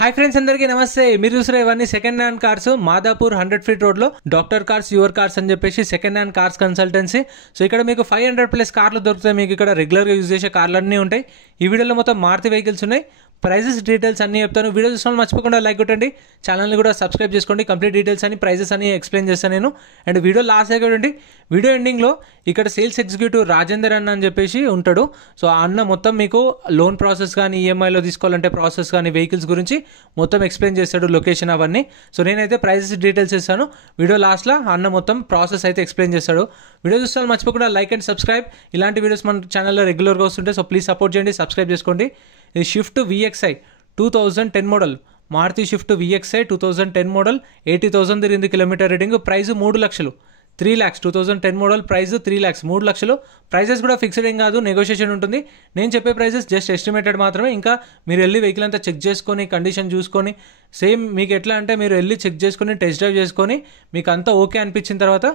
Hi friends, అందరికీ నమస్తే. మీరు చూసిన ఇవన్నీ second hand cars Madhapur 100 feet రోడ్లో డాక్టర్ కార్స్ యువర్ కార్స్ అని చెప్పేసి second hand cars consultancy. So ఇక్కడ మీకు 500+ కార్లు దొరుకుతాయి. మీకు ఇక్కడ రెగ్యులర్గా యూజ్ చేసే కార్లు అన్నీ ఉంటాయి. ఈ వీడియోలో మొత్తం మారుతి వెహికల్స్ ఉన్నాయి. ప్రైజెస్ డీటెయిల్స్ అన్నీ చెప్తాను. వీడియో చూసిన మర్చిపోకుండా లైక్ కొట్టండి, ఛానల్ని కూడా సబ్స్క్రైబ్ చేసుకోండి. కంప్లీట్ డీటెయిల్స్ అని ప్రైజెస్ అని ఎక్స్ప్లెయిన్ చేస్తాను నేను. అండ్ వీడియో లాస్ట్ దగ్గర ఉండి వీడియో ఎండింగ్లో ఇక్కడ సేల్స్ ఎగ్జిక్యూటివ్ రాజేందర్ అన్న అని చెప్పేసి ఉంటాడు. సో ఆ అన్న మొత్తం మీకు లోన్ ప్రాసెస్ కానీ ఈఎంఐలో తీసుకోవాలంటే ప్రాసెస్ కానీ వెహికల్స్ గురించి మొత్తం ఎక్స్ప్లెయిన్ చేస్తాడు, లొకేషన్ అవన్నీ. సో నేనైతే ప్రైజెస్ డీటెయిల్స్ ఇస్తాను. వీడియో లాస్ట్లో అన్న మొత్తం ప్రాసెస్ అయితే ఎక్స్ప్లెయిన్ చేస్తాడు. వీడియో చూస్తే మర్చిపోకుండా లైక్ అండ్ సబ్స్క్రైబ్. ఇలాంటి వీడియోస్ మన ఛానల్లో రెగ్యులర్గా వస్తుంటాయి. సో ప్లీజ్ సపోర్ట్ చేయండి, సబ్స్క్రైబ్ చేసుకోండి. ఇది Swift VXi 2010 model, Maruti Swift VXi 2010 model, 80,000 తిరిగింది కిలోమీటర్ రీడింగ్. ప్రైస్ 3 లక్షలు, 3 lakhs. 2010 మోడల్ ప్రైస్ 3 lakhs, 3 లక్షలు. ప్రైజెస్ కూడా ఫిక్స్డ్ ఏం కాదు, నెగోషియేషన్ ఉంటుంది. నేను చెప్పే ప్రైజెస్ జస్ట్ ఎస్టిమేటెడ్ మాత్రమే. ఇంకా మీరు వెళ్ళి వెహికల్ అంతా చెక్ చేసుకొని కండిషన్ చూసుకొని సేమ్ మీకు ఎట్లా అంటే మీరు వెళ్ళి చెక్ చేసుకొని టెస్ట్ డ్రైవ్ చేసుకొని మీకు అంతా ఓకే అనిపించిన తర్వాత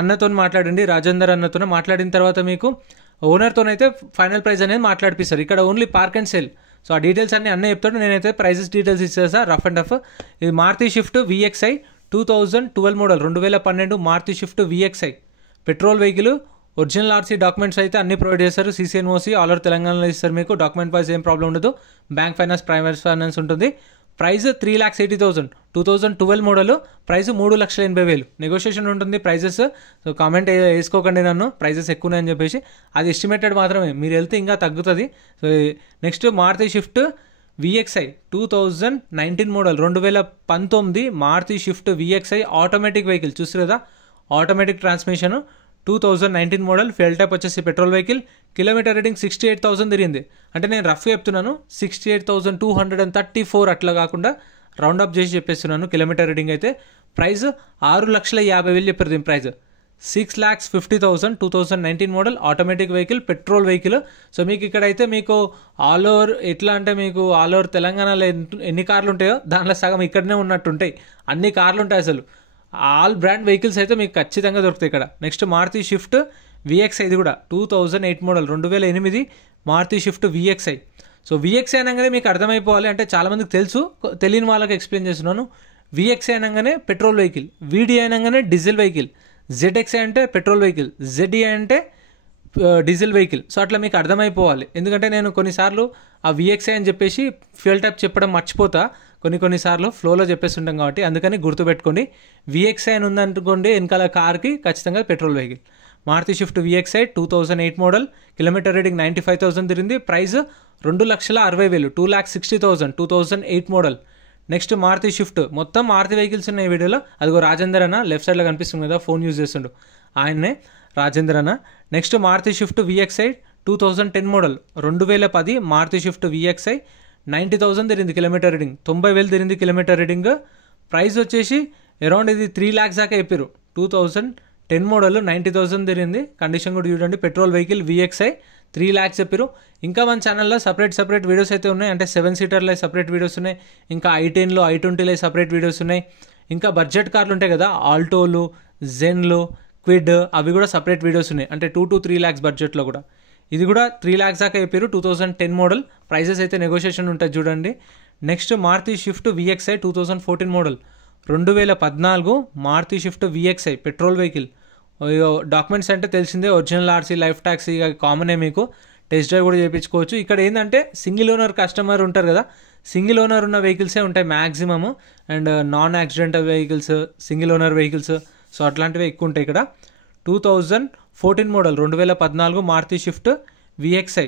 అన్నతో మాట్లాడండి, రాజేందర్ అన్నతో మాట్లాడిన తర్వాత మీకు ఓనర్తోనైతే ఫైనల్ ప్రైస్ అనేది మాట్లాడిపిస్తారు. ఇక్కడ only park and sale. So ఆ డీటెయిల్స్ అన్నీ అన్నీ చెప్తాడు. నేనైతే ప్రైజెస్ డీటెయిల్స్ ఇచ్చేసా రఫ్ అండ్ రఫ్. ఇది Maruti Swift VXi 2012 model, 2012 Maruti Swift VXi petrol vehicle. Original RC documents అయితే అన్ని ప్రొవైడ్ చేస్తారు. CCNOC ఆల్ ఓవర్ తెలంగాణలో ఇస్తారు మీకు. డాక్యుమెంట్ వైజ్ ఏం ప్రాబ్లం ఉండదు. బ్యాంక్ ఫైనాన్స్, ప్రైవేట్ ఫైనాన్స్ ఉంటుంది. ప్రైస్ 3,80,000. 2012 model, price 3,80,000. నెగోషియేషన్ ఉంటుంది ప్రైజెస్. సో కామెంట్ వేసుకోకండి నన్ను ప్రైజెస్ ఎక్కువనే అని చెప్పేసి. అది ఎస్టిమేటెడ్ మాత్రమే, మీరు వెళ్తే ఇంకా తగ్గుతుంది. So next Maruti Swift VXi 2019 model, 2019 Maruti Swift VXi automatic vehicle. చూస్తారు కదా, automatic transmission, 2019 model, fuel type వచ్చేసి పెట్రోల్ వెహికల్. కిలోమీటర్ రీడింగ్ 68,000 తిరిగింది. అంటే నేను రఫ్ చెప్తున్నాను, 68,234 అట్లా కాకుండా రౌండ్ అప్ చేసి చెప్పేస్తున్నాను కిలోమీటర్ రీడింగ్ అయితే. ప్రైస్ 6,50,000 చెప్పారు దీని price. 6,50,000. 2019 model automatic vehicle, petrol vehicle. So మీకు ఇక్కడైతే మీకు ఆల్ ఓవర్ ఎట్లా అంటే మీకు ఆల్ ఓవర్ తెలంగాణలో ఎన్ని కార్లు ఉంటాయో దాంట్లో సగం ఇక్కడనే ఉన్నట్టుంటాయి. అన్ని కార్లు ఉంటాయి అసలు. ఆల్ బ్రాండ్ వెహికల్స్ అయితే మీకు ఖచ్చితంగా దొరుకుతాయి ఇక్కడ. నెక్స్ట్ మారుతి షిఫ్ట్ VXi, ఇది కూడా 2008 model, 2008 Maruti Swift VXi. So VXi అనగానే మీకు అర్థమైపోవాలి, అంటే చాలామందికి తెలుసు, తెలియని వాళ్ళకి ఎక్స్ప్లెయిన్ చేస్తున్నాను. VXi అనగానే పెట్రోల్ వెహికల్, VDI అనగానే డీజిల్ వెహికల్, ZXi అంటే పెట్రోల్ వెహికల్, ZDI అంటే డీజిల్ వెహికల్. సో అట్లా మీకు అర్థమైపోవాలి. ఎందుకంటే నేను కొన్నిసార్లు ఆ VXi అని చెప్పేసి ఫ్యూయల్ టైప్ చెప్పడం మర్చిపోతా, కొన్నిసార్లు ఫ్లోలో చెప్పేస్తుంటాం కాబట్టి. అందుకని గుర్తుపెట్టుకోండి. VXi అని ఉందనుకోండి వెనకాల కార్కి, ఖచ్చితంగా petrol vehicle. Maruti Swift VXi 2008 model, kilometre reading 95,000 తిరిగింది. Price 2,60,000, 2,60,000. 2008 model. Next Maruti Swift. మొత్తం మారుతి వెహికల్స్ ఉన్నాయి ఈ వీడియోలో. అదిగో రాజేందర్ అన్న లెఫ్ట్ సైడ్లో కనిపిస్తుంది కదా, ఫోన్ యూజ్ చేస్తుండు, ఆయన్నే రాజేందర్ అన్న. Next Maruti Swift VXi 2010 model, 2010 Maruti Swift VXi 90,000 తిరిగింది కిలోమీటర్ రీడింగ్. 90,000 తిరిగింది కిలోమీటర్ రీడింగ్. ప్రైస్ వచ్చేసి అరౌండ్ ఇది 3 lakhs దాకా చెప్పారు. 2010 మోడల్ 90,000 తిరిగింది. కండిషన్ కూడా చూడండి. పెట్రోల్ వెహికల్ VXi 3 lakhs చెప్పారు. ఇంకా మన ఛానల్లో సపరేట్ వీడియోస్ అయితే ఉన్నాయి. అంటే 7 సీటర్లో సపరేట్ వీడియోస్ ఉన్నాయి. ఇంకా I10లో I20లో సపరేట్ వీడియోస్ ఉన్నాయి. ఇంకా బడ్జెట్ కార్లు ఉంటాయి కదా, ఆల్టోలు, జెన్లు, క్విడ్, అవి కూడా సపరేట్ వీడియోస్ ఉన్నాయి. అంటే 2 to 3 lakhs బడ్జెట్లో కూడా. ఇది కూడా 3 lakhs దాకా చెప్పారు. 2010 మోడల్. ప్రైజెస్ అయితే నెగోషియేషన్ ఉంటుంది చూడండి. Next Maruti Swift VXi 2014 model, 2014 Maruti Swift VXi petrol vehicle. Documents అంటే తెలిసిందే, ఒరిజినల్ RC, లైఫ్ ట్యాక్స్, ఇక కామనే. మీకు టెస్ట్ డ్రైవ్ కూడా చేయించుకోవచ్చు. ఇక్కడ ఏంటంటే సింగిల్ ఓనర్ కస్టమర్ ఉంటారు కదా, సింగిల్ ఓనర్ ఉన్న వెహికల్సే ఉంటాయి maximum. And non accidental vehicles, single owner vehicles, so అట్లాంటివి ఎక్కువ ఉంటాయి ఇక్కడ. 2014 model, 2014 Maruti Swift VXi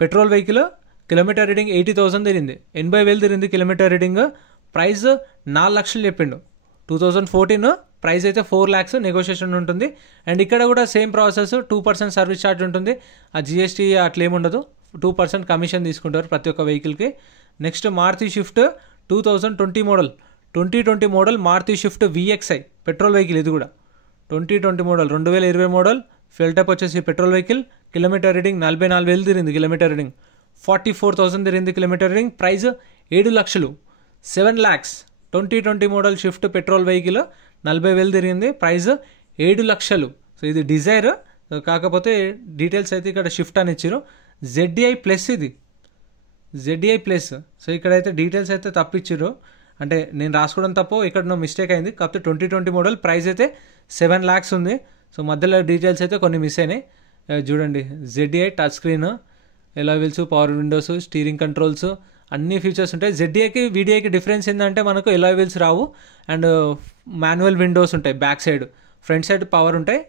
petrol vehicle. Kilometre reading 80,000 తిరిగింది. 80,000 తిరిగింది కిలోమీటర్ రీడింగ్. ప్రైస్ 4 లక్షలు చెప్పిండు. 2014 ప్రైస్ అయితే 4 lakhs, నెగోషియేషన్ ఉంటుంది. అండ్ ఇక్కడ కూడా సేమ్ ప్రాసెస్, 2% సర్వీస్ ఛార్జ్ ఉంటుంది. ఆ GST అట్లా ఏముండదు, 2% కమిషన్ తీసుకుంటారు ప్రతి ఒక్క వెహికల్కి. Next Maruti Swift 2020 model, 2020 model Maruti Swift VXi petrol vehicle. ఇది కూడా 2020 మోడల్, 2020 మోడల్, ఫెల్ టైప్ వచ్చేసి పెట్రోల్ వెహికల్. కిలోమీటర్ రీడింగ్ 44,000 తిరిగింది కిలోమీటర్ రీడింగ్. 44,000 తిరిగింది కిలోమీటర్ రీడింగ్. ప్రైస్ 7 లక్షలు, 7 lakhs. 2020 model shift petrol vehicle, 40,000 తిరిగింది. ప్రైస్ 7 లక్షలు. సో ఇది డిజైర్, కాకపోతే డీటెయిల్స్ అయితే ఇక్కడ షిఫ్ట్ అని ఇచ్చారు. ZDI ప్లస్, ఇది ZDI ప్లస్. సో ఇక్కడైతే డీటెయిల్స్ అయితే తప్పిచ్చిర్రు, అంటే నేను రాసుకోవడం తప్పు, ఇక్కడ మిస్టేక్ అయింది. కాకపోతే 2020 మోడల్, ప్రైస్ అయితే 7 lakhs ఉంది. సో మధ్యలో డీటెయిల్స్ అయితే కొన్ని మిస్ అయినాయి. చూడండి, ZDI touch screen, alloy wheels, power windows, steering controls, అన్ని ఫీచర్స్ ఉంటాయి. ZDIకి VDIకి డిఫరెన్స్ ఏంటంటే మనకు ఎలా వీల్స్ రావు అండ్ మాన్యువల్ విండోస్ ఉంటాయి back side. Front side power ఉంటాయి,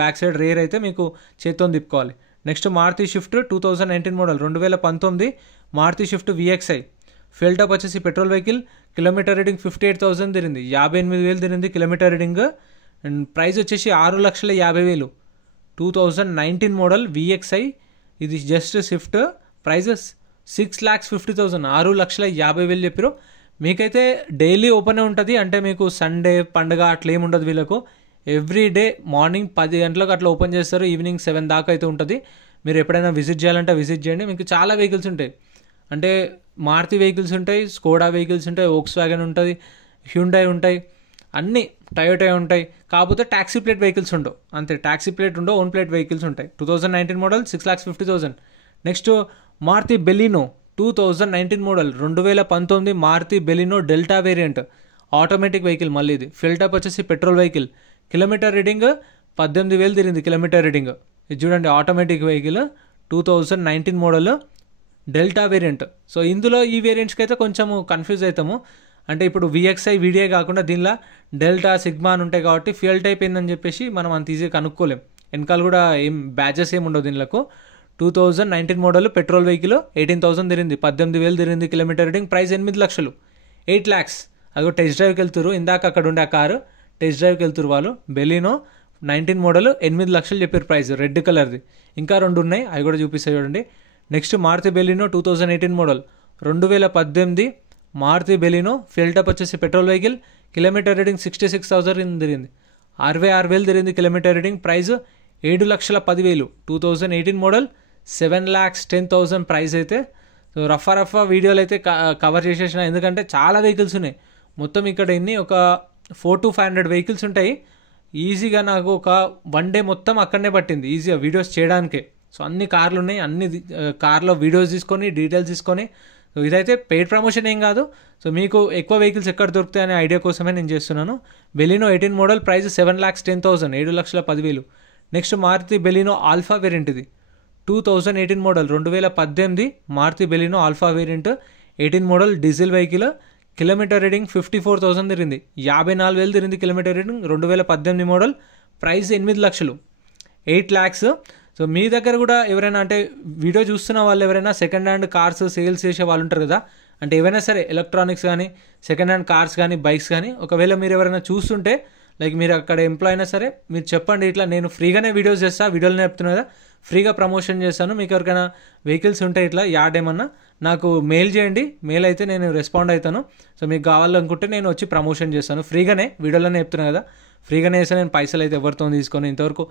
బ్యాక్ సైడ్ రేర్ అయితే మీకు చేత్తో తిప్పుకోవాలి. Next Maruti Swift 2019 model, 2019 Maruti Swift VXI. Fuel type వచ్చేసి పెట్రోల్ వెహికల్. కిలోమీటర్ రీడింగ్ 58,000 తిరిగింది, 58,000 తిరిగింది కిలోమీటర్ రీడింగ్. అండ్ ప్రైస్ వచ్చేసి 6,50,000. 2019 మోడల్ VXI, ఇది జస్ట్ స్విఫ్ట్. ప్రైజెస్ 6,50,000, 6,50,000 చెప్పారు. మీకైతే డైలీ ఓపెన్ ఉంటుంది, అంటే మీకు సండే పండుగ అట్లా ఏమి ఉండదు వీళ్ళకు. ఎవ్రీ డే మార్నింగ్ 10 గంటలకు అట్లా ఓపెన్ చేస్తారు, ఈవినింగ్ 7 దాకా అయితే ఉంటుంది. మీరు ఎప్పుడైనా విజిట్ చేయాలంటే విజిట్ చేయండి. మీకు చాలా వెహికల్స్ ఉంటాయి, అంటే మారుతి వెహికల్స్ ఉంటాయి, స్కోడా వెహికల్స్ ఉంటాయి, వోక్స్ వ్యాగన్ ఉంటుంది, హ్యుండై ఉంటాయి, అన్నీ టయోటా ఉంటాయి. కాకపోతే ట్యాక్సీ ప్లేట్ వెహికల్స్ ఉండవు, అంతే. ట్యాక్సీ ప్లేట్ ఉండవు, ఓన్ ప్లేట్ వెహికల్స్ ఉంటాయి. 2019 model 6,50,000. Next Maruti Baleno 2019 model, 2019 Maruti Baleno Delta variant, automatic vehicle. మళ్ళీ ఇది ఫ్యూయల్ టైప్ వచ్చేసి పెట్రోల్ వెహికల్. కిలోమీటర్ రీడింగ్ 18,000 తిరిగింది కిలోమీటర్ రీడింగ్. ఇది చూడండి, automatic vehicle 2019 model Delta variant. So ఇందులో ఈ వేరియంట్స్కి అయితే కొంచెము కన్ఫ్యూజ్ అవుతాము, అంటే ఇప్పుడు VXI VDI కాకుండా దీనిలో డెల్టా సిగ్మా అని ఉంటాయి కాబట్టి ఫ్యూయల్ టైప్ ఏందని చెప్పేసి మనం అంత ఈజీగా కనుక్కోలేం. వెనకాల కూడా ఏం బ్యాచెస్ ఏమి ఉండవు దీనిలకు. 2019 మోడల్ పెట్రోల్ వెహికల్, 18,000 తిరిగింది, 18,000 తిరిగింది కిలోమీటర్ రీడింగ్. ప్రైస్ 8 లక్షలు, 8 lakhs. అదో టెస్ట్ డ్రైవ్కి వెళ్తున్నారు, ఇందాక అక్కడ ఉండే ఆ కారు టెస్ట్ డ్రైవ్కి వెళ్తున్నారు వాళ్ళు. బెలినో 19 మోడల్ 8 లక్షలు చెప్పారు ప్రైస్, రెడ్ కలర్ది. ఇంకా 2 ఉన్నాయి, అవి కూడా చూపిస్తాయి చూడండి. Next Maruti Baleno 2018 model, 2018 Maruti Baleno. Fuel type వచ్చేసి పెట్రోల్ వెహికల్. కిలోమీటర్ రీడింగ్ 66,000 తిరిగింది, 66,000 తిరిగింది kilometre reading. Price 7,10,000. 2018 model, 7,10,000 price అయితే. సో రఫా వీడియోలు అయితే కవర్ చేసేసిన, ఎందుకంటే చాలా వెహికల్స్ ఉన్నాయి. మొత్తం ఇక్కడ ఎన్ని, ఒక 400 to 500 వెహికల్స్ ఉంటాయి. ఈజీగా నాకు ఒక 1 day మొత్తం అక్కడనే పట్టింది ఈజీగా వీడియోస్ చేయడానికే. సో అన్ని కార్లు ఉన్నాయి, అన్ని కార్లో వీడియోస్ తీసుకొని డీటెయిల్స్ తీసుకొని. సో ఇదైతే పెయిడ్ ప్రమోషన్ ఏం కాదు. సో మీకు ఎక్కువ వెహికల్స్ ఎక్కడ దొరుకుతాయి అనే ఐడియా కోసమే నేను చేస్తున్నాను. Baleno 18 model, price 7,10,000, 7,10,000. Next Maruti Baleno Alpha variant, ఇది 2018 model, 2018 Maruti Baleno Alpha variant, 18 model diesel vehicle. Kilometre reading 54,000 తిరిగింది, 54,000 తిరిగింది కిలోమీటర్ రీడింగ్. 2018 మోడల్, ప్రైస్ 8 లక్షలు, 8 lakhs. సో మీ దగ్గర కూడా ఎవరైనా, అంటే వీడియో చూస్తున్న వాళ్ళు ఎవరైనా సెకండ్ హ్యాండ్ కార్స్ సేల్స్ చేసే వాళ్ళు ఉంటారు కదా, అంటే ఏవైనా సరే ఎలక్ట్రానిక్స్ కానీ, సెకండ్ హ్యాండ్ కార్స్ కానీ, బైక్స్ కానీ, ఒకవేళ మీరు ఎవరైనా చూస్తుంటే, లైక్ మీరు అక్కడ ఎంప్లాయ్ అయినా సరే, మీరు చెప్పండి, ఇట్లా నేను ఫ్రీగానే వీడియోస్ చేస్తాను, వీడియోలు నేర్పుతున్నా కదా, ఫ్రీగా ప్రమోషన్ చేస్తాను. మీకు ఎవరికైనా వెహికల్స్ ఉంటే ఇట్లా యాడ్ ఏమన్నా నాకు మెయిల్ చేయండి, మెయిల్ అయితే నేను రెస్పాండ్ అవుతాను. సో మీకు కావాలనుకుంటే నేను వచ్చి ప్రమోషన్ చేస్తాను ఫ్రీగానే, వీడియోలోనే చెప్తున్నా కదా, ఫ్రీగానే చేస్తాను. నేను పైసలు అయితే ఎవరితో తీసుకొని ఇంతవరకు.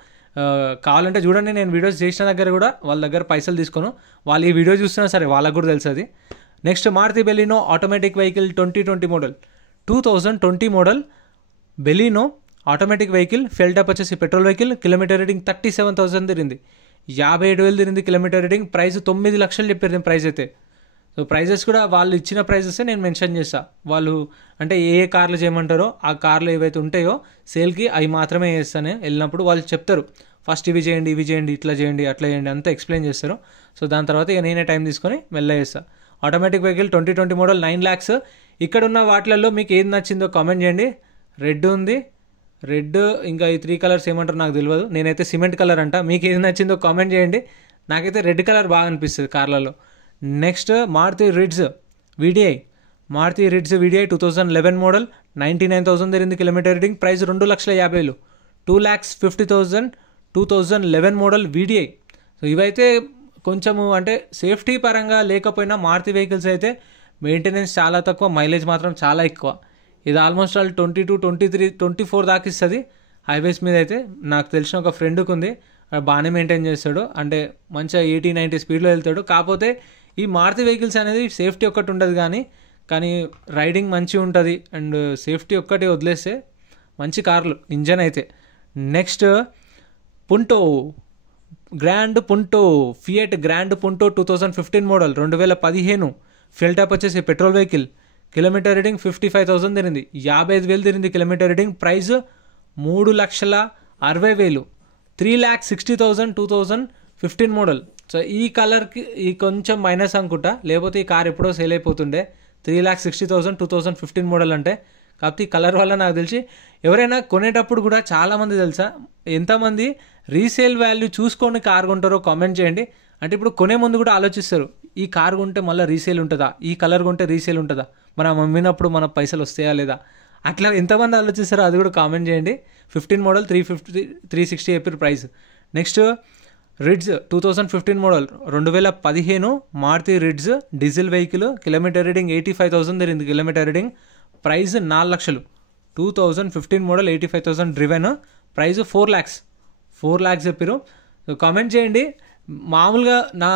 కావాలంటే చూడండి, నేను వీడియోస్ చేసిన దగ్గర కూడా వాళ్ళ దగ్గర పైసలు తీసుకోను, వాళ్ళు ఈ వీడియో చూస్తున్నా సరే వాళ్ళకు కూడా తెలుసు అది. Next Maruti Baleno automatic vehicle 2020 model, 2020 model Baleno automatic vehicle. Fuel type వచ్చేసి పెట్రోల్ వెహికల్. కిలోమీటర్ రీడింగ్ 37,000 తిరిగింది, 57,000 తిరిగింది కిలోమీటర్ రీడింగ్. ప్రైస్ 9 లక్షలు చెప్పారు దీని ప్రైస్ అయితే. సో ప్రైజెస్ కూడా వాళ్ళు ఇచ్చిన ప్రైజెస్ నేను మెన్షన్ చేస్తాను. వాళ్ళు అంటే ఏ కార్లు చేయమంటారో ఆ కార్లు ఏవైతే ఉంటాయో సేల్కి అవి మాత్రమే చేస్తాను. వెళ్ళినప్పుడు వాళ్ళు చెప్తారు, ఫస్ట్ ఇవి చేయండి, ఇవి చేయండి, ఇట్లా చేయండి, అట్లా చేయండి, అంతా ఎక్స్ప్లెయిన్ చేస్తారు. సో దాని తర్వాత ఇక నేనే టైం తీసుకొని మెల్ల చేస్తాను. Automatic vehicle 2020 model, 9 lakhs. ఇక్కడ ఉన్న వాటిలలో మీకు ఏది నచ్చిందో కామెంట్ చేయండి. రెడ్ ఉంది, రెడ్, ఇంకా ఈ 3 కలర్స్ ఏమంటారు నాకు తెలియదు, నేనైతే సిమెంట్ కలర్ అంట. మీకు ఏది నచ్చిందో కామెంట్ చేయండి. నాకైతే రెడ్ కలర్ బాగా అనిపిస్తుంది కార్లలో. Next Maruti Ritz VDI, Maruti Ritz VDI 2011 model, 99,000 తిరిగింది kilometre reading. Price 2,50,000, 2,50,000. 2011 model VDI. So ఇవైతే కొంచెము అంటే సేఫ్టీ పరంగా లేకపోయినా మారుతి వెహికల్స్ అయితే మెయింటెనెన్స్ చాలా తక్కువ, మైలేజ్ మాత్రం చాలా ఎక్కువ. ఇది ఆల్మోస్ట్ ఆల్ 22, 23, 24 దాకా ఇస్తుంది హైవేస్ మీద. అయితే నాకు తెలిసిన ఒక ఫ్రెండ్కి ఉంది, బాగానే మెయింటైన్ చేస్తాడు, అంటే మంచిగా 80-90 స్పీడ్లో వెళ్తాడు. కాకపోతే ఈ మారుతి వెహికల్స్ అనేది సేఫ్టీ ఒక్కటి ఉండదు, కానీ రైడింగ్ మంచిగా ఉంటుంది అండ్ సేఫ్టీ ఒక్కటి వదిలేస్తే మంచి కార్లు ఇంజన్ అయితే. Next Punto grand Punto, Fiat grand Punto 2015 model, 2015 fuel type వచ్చేసి పెట్రోల్ వెహికల్, కిలోమీటర్ రీడింగ్ 55,000 తిరిగింది, 55,000 తిరిగింది kilometre reading. Price 3,60,000, 3,60,000 2015 model. So ఈ కలర్కి ఈ కొంచెం మైనస్ అనుకుంటా, లేకపోతే ఈ కార్ ఎప్పుడో సేల్ అయిపోతుండే. 3,60,000 2015 మోడల్ అంటే. కాకపోతే ఈ కలర్ వల్ల నాకు తెలిసి ఎవరైనా కొనేటప్పుడు కూడా చాలామంది తెలుసా, ఎంతమంది రీసేల్ వాల్యూ చూసుకొని కార్ కొంటారో కామెంట్ చేయండి. అంటే ఇప్పుడు కొనే ముందు కూడా ఆలోచిస్తారు, ఈ కార్ కొంటే మళ్ళీ రీసేల్ ఉంటుందా, ఈ కలర్ కొంటే రీసేల్ ఉంటుందా, మనం అమ్మినప్పుడు మన పైసలు వస్తాయా లేదా, అట్లా ఎంతమంది ఆలోచిస్తారో అది కూడా కామెంట్ చేయండి. 15 మోడల్ 360 చెప్పారు price. Next Ritz 2015 model, 2015 Maruti Ritz diesel vehicle, kilometre reading 85,000 తిరిగింది కిలోమీటర్ రీడింగ్. ప్రైస్ 4 లక్షలు. 2015 మోడల్ 85,000 డ్రివెన్. ప్రైస్ 4 lakhs చెప్పారు. కామెంట్ చేయండి. మామూలుగా నా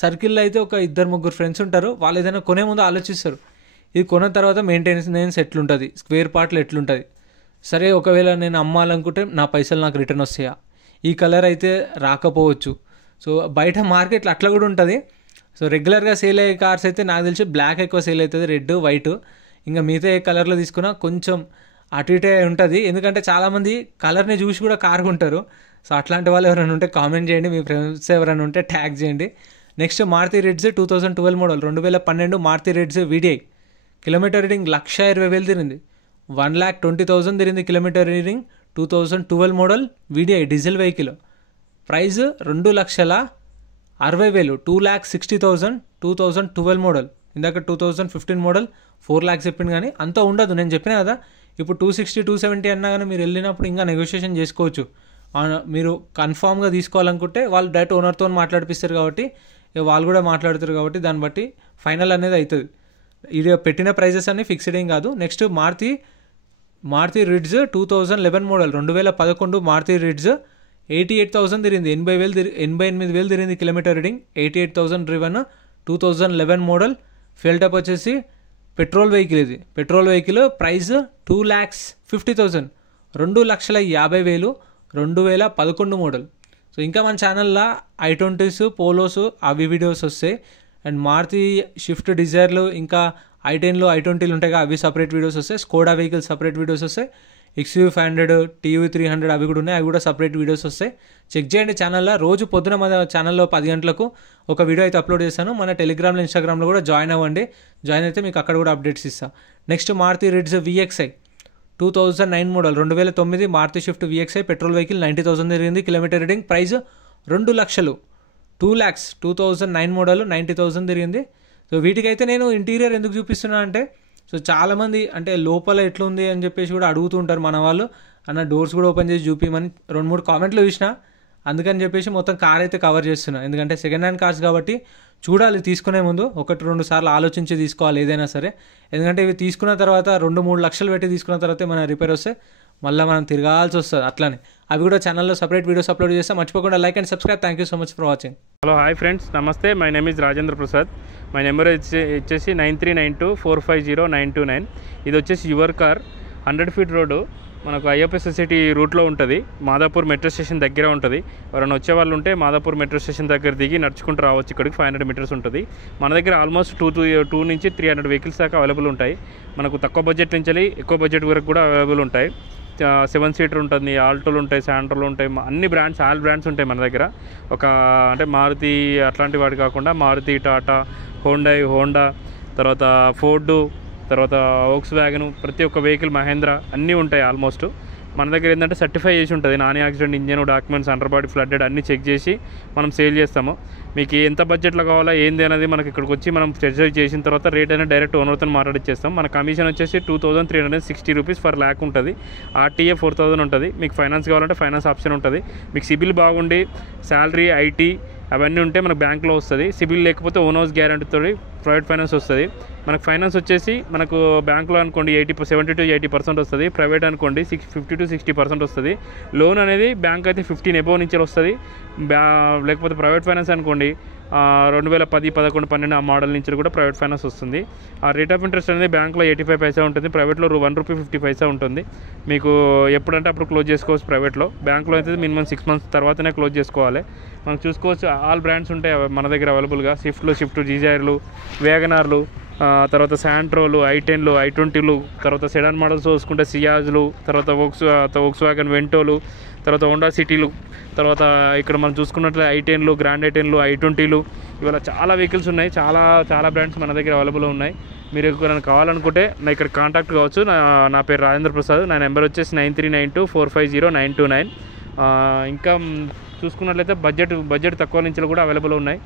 సర్కిల్లో అయితే ఒక 2-3 ఫ్రెండ్స్ ఉంటారు, వాళ్ళు ఏదైనా కొనే ముందు ఆలోచిస్తారు, ఇది కొన్న తర్వాత మెయింటెనెన్స్ ఎట్లుంటుంది, స్క్వేర్ పార్ట్లు ఎట్లుంటుంది, సరే ఒకవేళ నేను అమ్మాలనుకుంటే నా పైసలు నాకు రిటర్న్ వస్తాయా, ఈ కలర్ అయితే రాకపోవచ్చు. సో బయట మార్కెట్లో అట్లా కూడా ఉంటుంది. సో రెగ్యులర్గా సేల్ అయ్యే కార్స్ అయితే నాకు తెలిసి బ్లాక్ ఎక్కువ సేల్ అవుతుంది, రెడ్, వైట్. ఇంకా మిగతా ఏ కలర్లో తీసుకున్నా కొంచెం అటు ఇటే ఉంటుంది, ఎందుకంటే చాలామంది కలర్ని చూసి కూడా కార్ కొంటారు. సో అట్లాంటి వాళ్ళు ఎవరైనా ఉంటే కామెంట్ చేయండి, మీ ఫ్రెండ్స్ ఎవరైనా ఉంటే ట్యాగ్ చేయండి. Next Maruti Ritz 2012 model, 2012 Maruti Ritz VDI, kilometre reading 1,20,000 తిరిగింది, 1,20,000 తిరిగింది kilometre reading. 2012 model VDI diesel vehicle. Price 2,60,000, 2,60,000 2012 model. ఇందాక 2015 మోడల్ 4 lakhs చెప్పింది, కానీ అంత ఉండదు. నేను చెప్పిన కదా, ఇప్పుడు 260, 270 అన్నా కానీ మీరు వెళ్ళినప్పుడు ఇంకా నెగోషియేషన్ చేసుకోవచ్చు. మీరు కన్ఫామ్గా తీసుకోవాలనుకుంటే వాళ్ళు డైరెక్ట్ ఓనర్తో మాట్లాడిపిస్తారు కాబట్టి, వాళ్ళు కూడా మాట్లాడుతారు కాబట్టి దాన్ని బట్టి ఫైనల్ అనేది అవుతుంది. ఇది పెట్టిన ప్రైజెస్ అన్ని ఫిక్స్డ్ ఏం కాదు. Next Maruti Ritz 2011 model, 2011 Maruti Ritz 88,000 తిరిగింది, 88,000 తిరిగింది kilometre reading, 88,000 driven. 2011 model. Fuel type వచ్చేసి పెట్రోల్ వెహికల్. ఇది petrol vehicle. Price 2,50,000, 2,50,000, 2011 model. So ఇంకా మన ఛానల్లో i20s, పోలోస్ అవి వీడియోస్ వస్తాయి. అండ్ మారుతి షిఫ్ట్ డిజైర్లు, ఇంకా i10లు, i20లు ఉంటాయి కదా, అవి సపరేట్ వీడియోస్ వస్తాయి. స్కోడా వెహికల్ సపరేట్ వీడియోస్ వస్తాయి. XUV500, TUV300 అవి కూడా ఉన్నాయి, అవి కూడా సపరేట్ వీడియోస్ వస్తాయి. చెక్ చేయండి ఛానల్లో. రోజు పొద్దున మన ఛానల్లో 10 గంటలకు ఒక వీడియో అయితే అప్లోడ్ చేస్తాను. మన టెలిగ్రామ్లో, ఇన్స్టాగ్రామ్లో కూడా జాయిన్ అవ్వండి. జాయిన్ అయితే మీకు అక్కడ కూడా అప్డేట్స్ ఇస్తాను. Next Maruti Ritz VXI 2009 model, 2009 Maruti Swift VXI petrol vehicle, 90,000 తిరిగింది కిలోమీటర్ రీడింగ్. ప్రైస్ 2 లక్షలు, 2 lakhs. 2009 మోడల్, 90,000 తిరిగింది. సో వీటికైతే నేను ఇంటీరియర్ ఎందుకు చూపిస్తున్నా అంటే, సో చాలామంది అంటే లోపల ఎట్లుంది అని చెప్పేసి కూడా అడుగుతూ ఉంటారు మన వాళ్ళు. అన్న డోర్స్ కూడా ఓపెన్ చేసి చూపిమని 2-3 కామెంట్లు చూసిన, అందుకని చెప్పేసి మొత్తం కార్ అయితే కవర్ చేస్తున్నా. ఎందుకంటే సెకండ్ హ్యాండ్ కార్స్ కాబట్టి చూడాలి, తీసుకునే ముందు 1-2 సార్లు ఆలోచించి తీసుకోవాలి ఏదైనా సరే. ఎందుకంటే ఇవి తీసుకున్న తర్వాత 2-3 లక్షలు పెట్టి తీసుకున్న తర్వాత మన రిపేర్ వస్తే మళ్ళీ మనం తిరగాల్సి వస్తుంది. అట్లానే అవి కూడా ఛానల్లో సపరేట్ వీడియోస్ అప్లోడ్ చేస్తాం. మర్చిపోకుండా like and subscribe. Thank you so much for watching. Hello, hi friends, నమస్తే. My name is Rajendra Prasad. My number వచ్చేసి 9392450929. ఇది వచ్చేసి యువర్ కార్. 100 feet రోడ్డు మనకు అయ్యప్ప సొసైటీ రూట్లో ఉంటుంది. మాదాపూర్ మెట్రో స్టేషన్ దగ్గర ఉంటుంది. ఎవరైనా వచ్చే వాళ్ళు ఉంటే మాదాపూర్ మెట్రో స్టేషన్ దగ్గర దిగి నడుచుకుంటూ రావచ్చు. ఇక్కడికి 500 meters ఉంటుంది. మన దగ్గర ఆల్మోస్ట్ 2 నుంచి 300 vehicles దాకా అవైలబుల్ ఉంటాయి. మనకు తక్కువ బడ్జెట్ నుంచి ఎక్కువ బడ్జెట్ వరకు కూడా అవైలబుల్ ఉంటాయి. 7 seater ఉంటుంది, ఆల్టోలు ఉంటాయి, శాంట్రోలు ఉంటాయి, అన్ని బ్రాండ్స్, ఆల్ బ్రాండ్స్ ఉంటాయి మన దగ్గర. అంటే మారుతి అట్లాంటి వాటి కాకుండా మారుతి, టాటా, హోండా, తర్వాత ఫోర్డు, తర్వాత వోక్స్ వ్యాగన్, ప్రతి ఒక్క వెహికల్, మహేంద్ర అన్నీ ఉంటాయి ఆల్మోస్ట్. మన దగ్గర ఏంటంటే సర్టిఫై చేసి ఉంటుంది. Non accident engine, documents, under body flooded అన్నీ చెక్ చేసి మనం సేల్ చేస్తాము. మీకు ఎంత బడ్జెట్లో కావాలా ఏంది అనేది మనకి ఇక్కడికి వచ్చి మనం టెస్ట్ డ్రైవ్ చేసిన తర్వాత రేట్ అనేది డైరెక్ట్ ఓనర్తో మాట్లాడిచ్చేస్తాం. మన కమిషన్ వచ్చేసి 2,360 rupees per lakh ఉంటుంది. RTA 4,000 ఉంటుంది. మీకు ఫైనాన్స్ కావాలంటే ఫైనాన్స్ ఆప్షన్ ఉంటుంది. మీకు సిబిల్ బాగుండి శాలరీ, ఐటీ అవన్నీ ఉంటే మనకు బ్యాంక్లో వస్తుంది. సిబిల్ లేకపోతే ఓన్ హౌస్ గ్యారెంటీతో ప్రైవేట్ ఫైనాన్స్ వస్తుంది. మనకు ఫైనాన్స్ వచ్చేసి మనకు బ్యాంక్లో అనుకోండి 70 to 80% వస్తుంది. ప్రైవేట్ అనుకోండి 50 to 60% వస్తుంది. లోన్ అనేది బ్యాంక్ అయితే 15 above నుంచి వస్తుంది. లేకపోతే ప్రైవేట్ ఫైనాన్స్ అనుకోండి 2010, 11, 12 ఆ మోడల్ నుంచి కూడా ప్రైవేట్ ఫైనాన్స్ వస్తుంది. ఆ రేట్ ఆఫ్ ఇంట్రెస్ట్ అనేది బ్యాంక్లో 85 paisa ఉంటుంది. ప్రైవేట్లో ₹1.50 ఉంటుంది. మీకు ఎప్పుడంటే అప్పుడు క్లోజ్ చేసుకోవచ్చు. ప్రైవేట్లో, బ్యాంక్లో అయితే మినిమం 6 months తర్వాతనే క్లోజ్ చేసుకోవాలి. మనం చూసుకోవచ్చు, ఆల్ బ్రాండ్స్ ఉంటాయి మన దగ్గర అవైలబుల్గా. స్విఫ్ట్ డిజైర్లు, వేగనార్లు, తర్వాత శాంట్రోలు, ఐ10లు, ఐ20లు, తర్వాత సెడాన్ మోడల్స్ చూసుకుంటే సియాజ్లు, తర్వాత వోక్స్ వ్యాగన్ వెంటోలు, తర్వాత హోండా సిటీలు, తర్వాత ఇక్కడ మనం చూసుకున్నట్లయితే ఐ10లు, గ్రాండ్ ఐ10లు, ఐ20లు, ఇవాళ చాలా వెహికల్స్ ఉన్నాయి. చాలా బ్రాండ్స్ మన దగ్గర అవైలబుల్ ఉన్నాయి. మీరు ఎవరైనా కావాలనుకుంటే నా ఇక్కడ కాంటాక్ట్ కావచ్చు. నా పేరు రాజేంద్ర ప్రసాద్. నా నెంబర్ వచ్చేసి 9392450929. ఇంకా చూసుకున్నట్లయితే బడ్జెట్ తక్కువ నుంచి కూడా అవైలబుల్ ఉన్నాయి.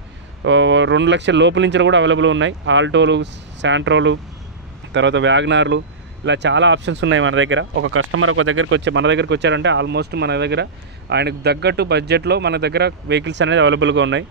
2 లక్షల లోపల నుంచి కూడా అవైలబుల్ ఉన్నాయి. ఆల్టోలు, శాంట్రోలు, తర్వాత వ్యాగనార్లు, ఇలా చాలా ఆప్షన్స్ ఉన్నాయి మన దగ్గర. ఒక కస్టమర్ మన దగ్గరికి వచ్చారంటే ఆల్మోస్ట్ మన దగ్గర ఆయనకు తగ్గట్టు బడ్జెట్లో మన దగ్గర వెహికల్స్ అనేది అవైలబుల్గా ఉన్నాయి.